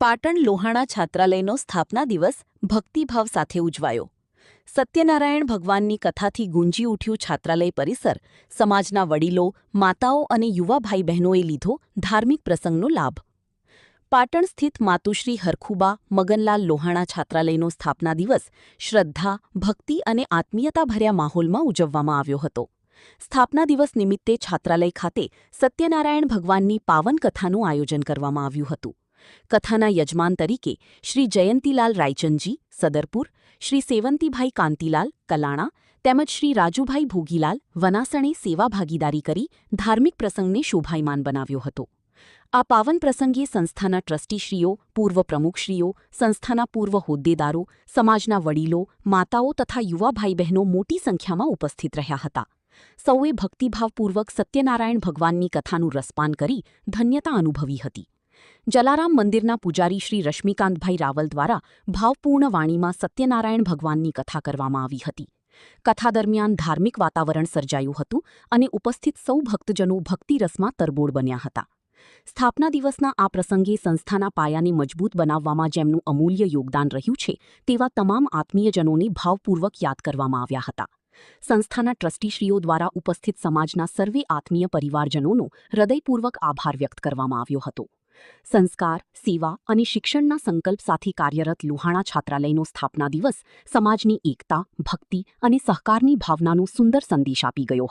પાટણ લોહાણા છાત્રાલયનો સ્થાપના દિવસ ભક્તિભાવ સાથે ઉજવાયો. સત્યનારાયણ ભગવાનની કથાથી ગુંજી ઉઠ્યું છાત્રાલય પરિસર. સમાજના વડીલો, માતાઓ અને યુવા ભાઈ બહેનોએ લીધો ધાર્મિક પ્રસંગનો લાભ. પાટણ સ્થિત માતુશ્રી હરખુબા મગનલાલ લોહાણા છાત્રાલયનો સ્થાપના દિવસ શ્રદ્ધા, ભક્તિ અને આત્મીયતાભર્યા માહોલમાં ઉજવવામાં આવ્યો હતો. સ્થાપના દિવસ નિમિત્તે છાત્રાલય ખાતે સત્યનારાયણ ભગવાનની પાવન કથાનું આયોજન કરવામાં આવ્યું હતું. કથાના યજમાન તરીકે શ્રી જયંતીલાલ રાયચંદજી સદરપુર, શ્રી સેવંતીભાઈ કાંતિલાલ કલાણા તેમજ શ્રી રાજુભાઈ ભોગીલાલ વનાસણે સેવા ભાગીદારી કરી ધાર્મિક પ્રસંગને શોભાયમાન બનાવ્યો હતો. આ પાવન પ્રસંગે સંસ્થાના ટ્રસ્ટીશ્રીઓ, પૂર્વ પ્રમુખશ્રીઓ, સંસ્થાના પૂર્વ હોદ્દેદારો, સમાજના વડીલો, માતાઓ તથા યુવા ભાઈ બહેનો મોટી સંખ્યામાં ઉપસ્થિત રહ્યા હતા. સૌએ ભક્તિભાવપૂર્વક સત્યનારાયણ ભગવાનની કથાનું રસપાન કરી ધન્યતા અનુભવી હતી. જલારામ મંદિરના પૂજારી શ્રી રશ્મિકાંતભાઈ રાવલ દ્વારા ભાવપૂર્ણ વાણીમાં સત્યનારાયણ ભગવાનની કથા કરવામાં આવી હતી. કથા દરમિયાન ધાર્મિક વાતાવરણ સર્જાયું હતું અને ઉપસ્થિત સૌ ભક્તજનો ભક્તિરસમાં તરબોળ બન્યા હતા. સ્થાપના દિવસના આ પ્રસંગે સંસ્થાના પાયાને મજબૂત બનાવવામાં જેમનું અમૂલ્ય યોગદાન રહ્યું છે તેવા તમામ આત્મીયજનોને ભાવપૂર્વક યાદ કરવામાં આવ્યા હતા. સંસ્થાના ટ્રસ્ટીશ્રીઓ દ્વારા ઉપસ્થિત સમાજના સર્વે આત્મીય પરિવારજનોનો હૃદયપૂર્વક આભાર વ્યક્ત કરવામાં આવ્યો હતો. સંસ્કાર, સેવા અને શિક્ષણના સંકલ્પ સાથે કાર્યરત લોહાણા છાત્રાલયનો સ્થાપના દિવસ સમાજની એકતા, ભક્તિ અને સહકારની ભાવનાનો સુંદર સંદેશ આપી ગયો.